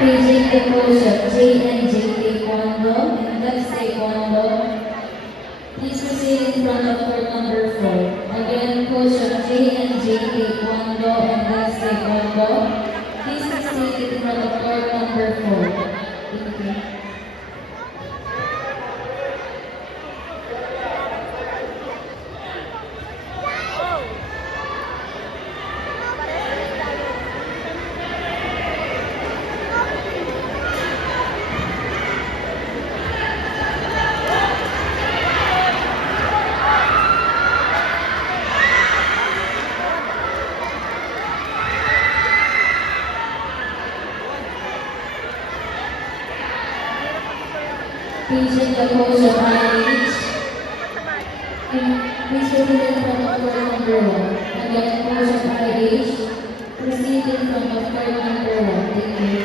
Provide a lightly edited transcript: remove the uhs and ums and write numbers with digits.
Paging the coach of J&J Taekwondo and Dutch Taekwondo. Please proceed in front of court number 4. Again, coach of J&J Taekwondo and Dutch Taekwondo. Please proceed in front of court number 4. Thank you. Paging the coach of IH. And please proceed in front of court number 1. Again, coach of IH. Proceed in front of court number 1. Thank you.